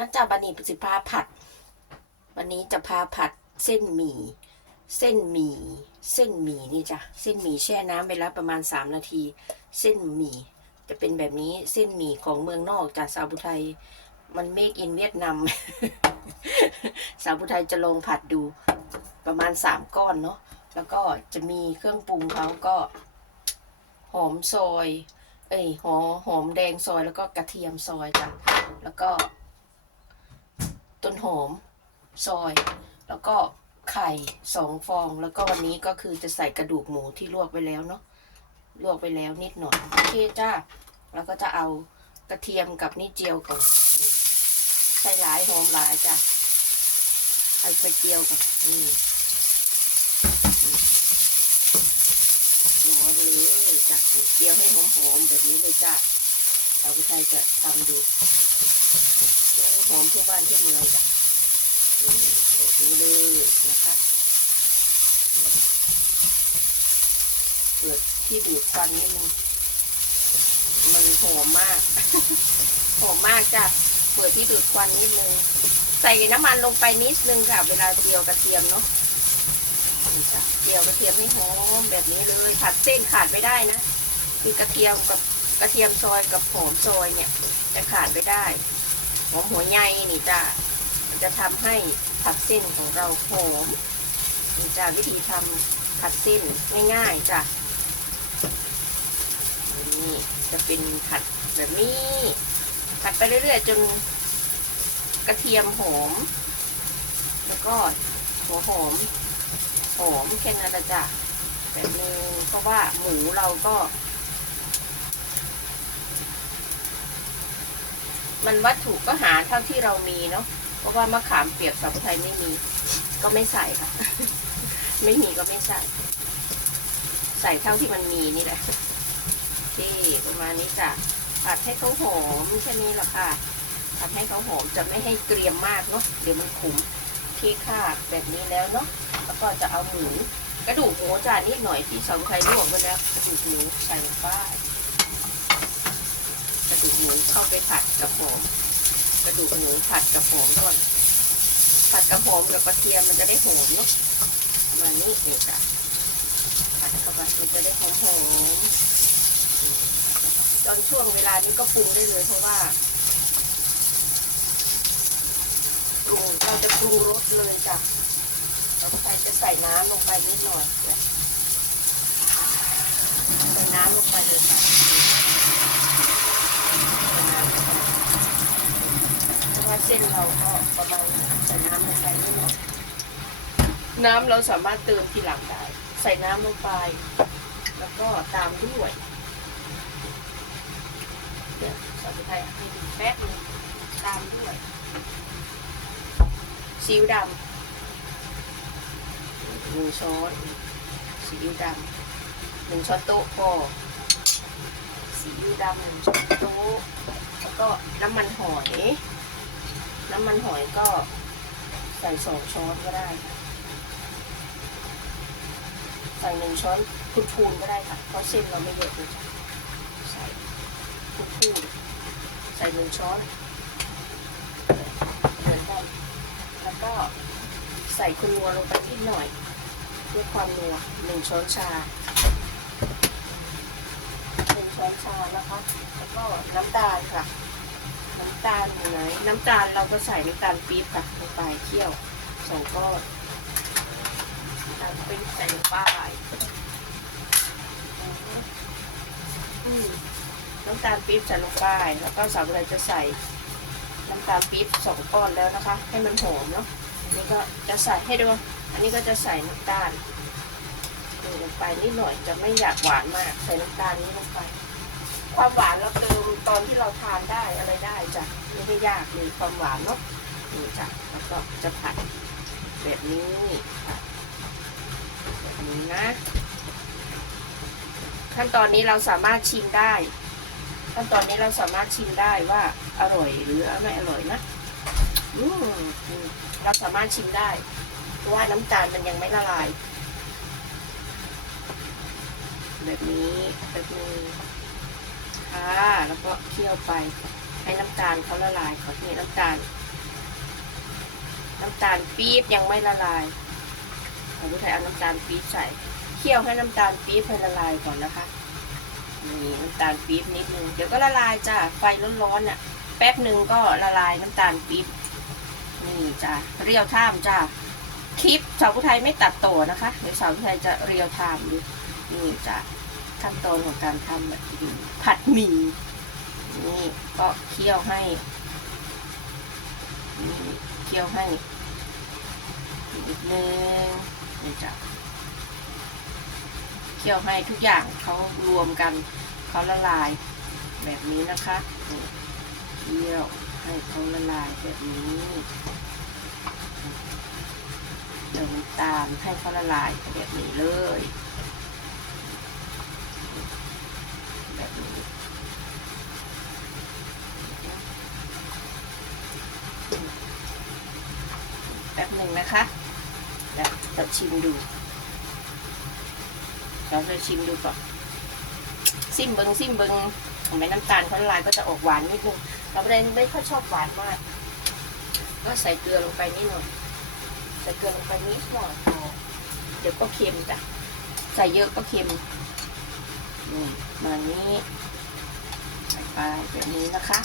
มาจากบันนี้สิพาผัด วันนี้จะพาผัดเส้นหมี่ เส้นหมี่ เส้นหมี่นี่จ้ะ เส้นหมี่แช่น้ำไปแล้วประมาณ 3 นาที เส้นหมี่จะเป็นแบบนี้ เส้นหมี่ของเมืองนอกจากสาวบุไทย มันเมกอินเวียดนาม สาวบุไทยจะลองผัดดูประมาณ 3 ก้อนเนาะ แล้วก็จะมีเครื่องปรุงเขาก็หอมซอย เอ้ยหอมหอมแดงซอยแล้วก็กระเทียมซอยจ้ะ แล้วก็ ต้นหอมซอย แล้วก็ไข่สองฟอง แล้วก็วันนี้ก็คือจะใส่กระดูกหมูที่ลวกไว้แล้วเนาะลวกไปแล้วนิดหน่อยโอเคจ้าแล้วก็จะเอากระเทียมกับนี่เจียวก่อนใส่หลายหอมหลายจ้ะเอาไปเจียวก่อนนี่ร้อนเลยจ้ะเจียวให้หอมๆแบบนี้เลยจ้ะสาวผู้ไทยจะทำดู หอมทั่วบ้านทั่วเมืองจ้ะนี่แบบนี้เลยนะคะเปิดที่ดูดควันนิดนึงมันหอมมาก หอมมากจ้ะ เปิดที่ดูดควันนิดนึง ใส่น้ำมันลงไปนิดนึงค่ะ เวลาเจียวกระเทียมเนาะจ้ะเจียวกระเทียมให้หอมแบบนี้เลยผัดเส้นขาดไม่ได้นะ คือกระเทียมกับกระเทียมซอยกับหอมซอยเนี่ย จะขาดไม่ได้ หอมหัวใหญ่นี่จ้ะมันจะทำให้ผัดเส้นของเราหอมนี่จ้ะวิธีทำผัดเส้นง่ายๆจ้ะนี่จะเป็นผัดแบบนี้ผัดไปเรื่อยๆจนกระเทียมหอม แล้วก็หัวหอมหอมแค่นั้นละจ้ะแบบนึงเพราะว่าหมูเราก็ มันวัตถุก็หาเท่าที่เรามีเนาะเพราะว่ามะขามเปียกสาวไทยไม่มี ก็ไม่ใส่ค่ะ ไม่มีก็ไม่ใส่ ใส่เท่าที่มันมีนี่แหละที่ประมาณนี้จ้ะผัดให้เขาหอมแค่นี้แหละค่ะผัดให้เขาหอมจะไม่ให้เกรียมมากเนาะเดี๋ยวมันขุมที่ค่ะแบบนี้แล้วเนาะแล้วก็จะเอาหมูกระดูกหมูจานนิดหน่อยที่สาวไทยลวกไว้แล้วกระดูกหมูใส่ลงไป หมูเข้าไปผัดกับหอมกระดูกหมูผัดกับหอมก่อน ผัดกับหอมกับกระเทียมมันจะได้หอมเนาะมานี้เองจ้ะผัดเข้าไปมันจะได้หอมหอมตอนช่วงเวลานี้ก็ปรุงได้เลยเพราะว่าปรุงเราจะปรุงรสเลยจ้ะเราใส่จะใส่น้ำลงไปนิดหน่อยจ้ะ น้ำลงไปเลยจ้ะเพราะว่าเส้นเราก็ประมาณใส่น้ำลงไปนิดหน่อยน้ำเราสามารถเติมทีหลังได้ ใส่น้ำลงไป แล้วก็ตามด้วยเดี๋ยวสาวไทยให้ดูแป๊บนึงตามด้วยซีอิ๊วดำหนึ่งช้อนซีอิ๊วดำ หนึ่งช้อนโต๊ะพอซีอิ๊วดำหนึ่งช้อนโต๊ะแล้วก็น้ำมันหอย น้ำมันหอยก็ใส่สองช้อนก็ได้ใส่หนึ่งช้อนพูนก็ได้ค่ะ เพราะเส้นเราไม่เยอะเลยจ้ะใส่พูนๆใส่หนึ่งช้อนเหมือนกันแล้วก็ใส่คุณนัวลงไปนิดหน่อยเพื่อความนัวหนึ่งช้อนชา ชานะคะ แล้วก็น้ำตาลค่ะ น้ำตาลอยู่ไหนน้ำตาลเราก็ใส่น้ำตาลปี๊บค่ะลงไปเคี่ยวสองก้อนน้ำตาลปี๊บใส่ลงไปน้ำตาลปี๊บใส่ลงไปแล้วก็สาวอะไรจะใส่น้ำตาลปี๊บสองก้อนแล้วนะคะ ให้มันหอมเนาะอันนี้ก็จะใส่ให้ดู อันนี้ก็จะใส่น้ำตาลลงไปนิดหน่อยจะไม่อยากหวานมาก ใส่น้ำตาลนี้ลงไป ความหวานเราเติมตอนที่เราทานได้อะไรได้จ้ะไม่ได้ยากเลยความหวานเนาะนี่จ้ะแล้วก็จะผัดแบบนี้ค่ะแบบนี้นะ ขั้นตอนนี้เราสามารถชิมได้ ขั้นตอนนี้เราสามารถชิมได้ว่าอร่อยหรือไม่อร่อยนะอืมเราสามารถชิมได้ เพราะว่าน้ำตาลมันยังไม่ละลาย แบบนี้แบบนี้ ค่ะ แล้วก็เคี่ยวไป ให้น้ำตาลเขาละลายเขาทีน้ำตาล น้ำตาลปี๊บยังไม่ละลายเราผู้ไทยเอาน้ำตาลปี๊บใส่ เคี่ยวให้น้ำตาลปี๊บให้ละลายก่อนนะคะนี่น้ำตาลปี๊บนิดนึง เดี๋ยวก็ละลายจ้ะ ไฟร้อนๆน่ะ แป๊บหนึ่งก็ละลายน้ำตาลปี๊บ นี่จ้ะ เรียวท่ามจ้ะ คลิปสาวผู้ไทยไม่ตัดต่อนะคะ เดี๋ยวสาวผู้ไทยจะเรียวไทม์ดู นี่จ้ะ ขั้นตอนของการทำแบบนี้ผัดหมี่นี่ก็เคี่ยวให้นี่เคี่ยวให้นิดนึงนี่จ้ะเคี่ยวให้ทุกอย่างเขารวมกันเขาละลายแบบนี้นะคะนี่เคี่ยวให้เขาละลายแบบนี้เติมน้ำตาลให้เขาละลายแบบนี้เลย แบบนี้แป๊บหนึ่งนะคะแล้วเราชิมดูเราจะชิมดูก่อนซิมเบิงซิมเบิงทำไมน้ำตาลเขาละลายก็จะออกหวานนิดนึงเราไม่ได้ไม่ค่อยชอบหวานมาก ก็ใส่เกลือลงไปนิดหน่อยใส่เกลือลงไปนิดหน่อยพอเดี๋ยวก็เค็มจ้ะใส่เยอะก็เค็มนี่มานี้ใส่ไปแบบนี้นะคะ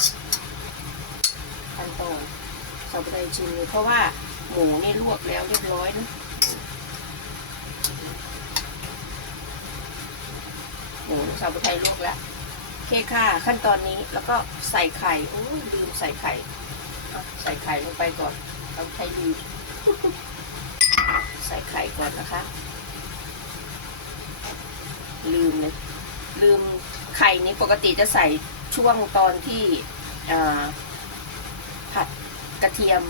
ขั้นตอนเราไปชิมเลยเพราะว่า หมูนี่ลวกแล้วเรียบร้อยนะหมูสาวไทยลวกแล้วเคค่ะขั้นตอนนี้แล้วก็ใส่ไข่โอ้ลืมใส่ไข่ใส่ไข่ลงไปก่อนสาวไทยลืมใส่ไข่ก่อนนะคะ ลืมเลยลืมไข่นี้ปกติจะใส่ช่วงตอนที่ผัดกระเทียม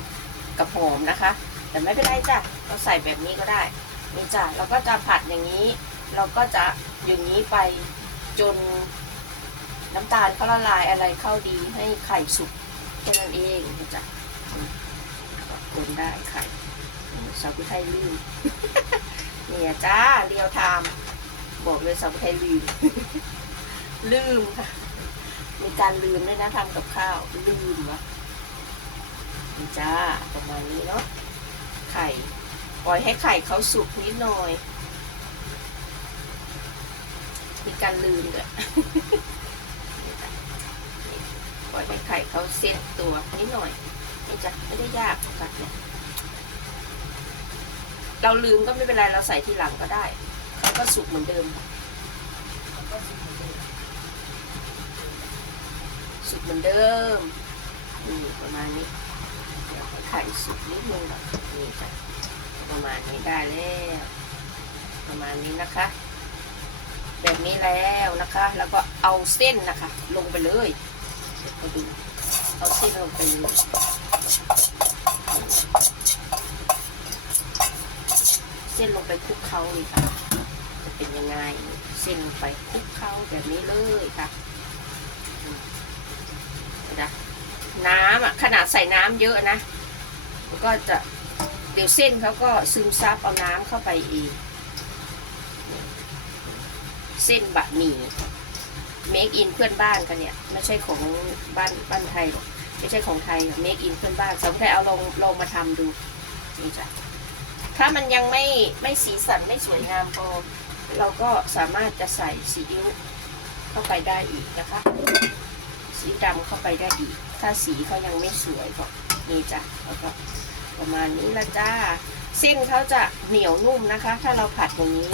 กับหอมนะคะ แต่ไม่เป็นไรจ้ะเราใส่แบบนี้ก็ได้นี่จ้ะเราก็จะผัดอย่างนี้ เราก็จะอย่างนี้ไปจนน้ำตาลเขาละลายอะไรเข้าดีให้ไข่สุกแค่นั้นเองนะจ๊ะอืมก็คนได้ไข่สาวผู้ไทยลืมเนี่ยจ้าเรียวไทม์บอกเลยสาวผู้ไทยลืมลืมค่ะมีการลืมด้วยนะทำกับข้าวลืมวะ นี่จ้าประมาณนี้เนาะไข่ปล่อยให้ไข่เขาสุกนิดหน่อย มีการลืมด้วยปล่อยให้ไข่เขาเซ็ตตัวนิดหน่อยนี่จะไม่ได้ยากค่ะเนี่ยเราลืมก็ไม่เป็นไรเราใส่ทีหลังก็ได้เขาก็สุกเหมือนเดิมสุกเหมือนเดิม สุกเหมือนเดิมนี่ประมาณนี้ เดี๋ยวไข่สุกนิดนึงก่อนนี่จ้ะประมาณนี้ได้แล้ว ประมาณนี้นะคะ แบบนี้แล้วนะคะ แล้วก็เอาเส้นนะคะ ลงไปเลยเดี๋ยวมาดูเอาเส้นลงไปเลยเส้นลงไปคลุกเคล้าเลยค่ะ จะเป็นยังไง เส้นลงไปคลุกเคล้าแบบนี้เลยค่ะอืมเห็นะ น้ำอะขนาดใส่น้ำเยอะนะมันก็จะเดี๋ยวเส้นเขาก็ซึมซับเอาน้ำเข้าไปเองเส้นบะหมี่เมคอินเพื่อนบ้านกันเนี่ย ไม่ใช่ของบ้านบ้านไทย ไม่ใช่ของไทยเมคอินเพื่อนบ้านสมมติเอาลองลองมาทำดูนี่จ้ะถ้ามันยังไม่ไม่สีสันไม่สวยงามพอเราก็สามารถจะใส่ซีอิ๊วเข้าไปได้อีกนะคะ สีดำเข้าไปได้อีก ถ้าสีเขายังไม่สวยก็นี่จ้ะแล้วก็ประมาณนี้ละจ้า เส้นเขาจะเหนียวนุ่มนะคะ ถ้าเราผัดอย่างนี้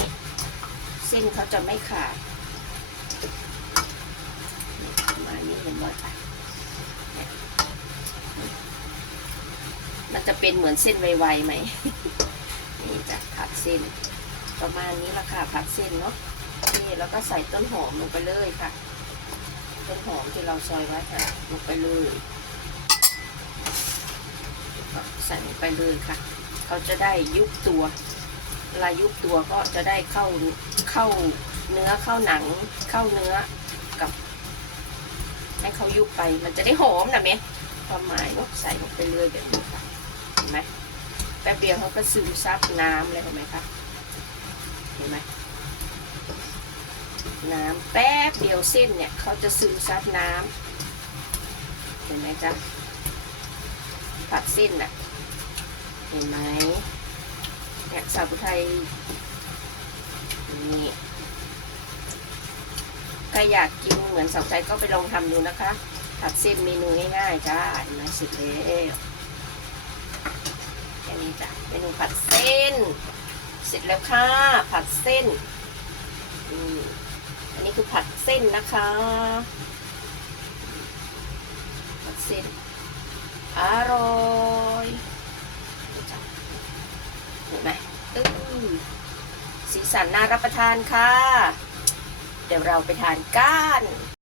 เส้นเขาจะไม่ขาดประมาณนี้เห็นไหมคะมันจะเป็นเหมือนเส้นไวๆไหมนี่จะผัดเส้น ประมาณนี้ละค่ะผัดเส้นเนาะนี่แล้วก็ใส่ต้นหอมลงไปเลยค่ะ ต้นหอมที่เราซอยไว้ค่ะลงไปเลยก็ใส่ลงไปเลยค่ะ เขาจะได้ยุบตัวลายุบตัวก็จะได้เข้าเข้าเนื้อเข้าหนัง เข้าเนื้อกับให้เขายุบไป มันจะได้หอมนะเมความหมายเนาะใส่ลงไปเลยแบบนี้ค่ะเห็นไหมแป๊บเดียวเขาก็ซึมซับน้ำเลยเห็นไหมคะเห็นไหม น้ำแป๊บเดียวเส้นเนี่ยเขาจะซึมซับน้ำเห็นไหมจ๊ะผัดเส้นน่ะเห็นไหมเนี่ยสาวไทยนี่ใครอยากกินเหมือนสาวไทยก็ไปลองทำดูนะคะผัดเส้นเมนูง่ายๆจ้าเห็นไหมเสร็จแล้วแค่นี้จ้ะเมนูผัดเส้น เสร็จแล้วค่ะ ผัดเส้นอืม อันนี้คือผัดเส้นนะคะ ผัดเส้น อร่อยเห็นไหมอื้อสีสันน่ารับประทานค่ะ เดี๋ยวเราไปทานกัน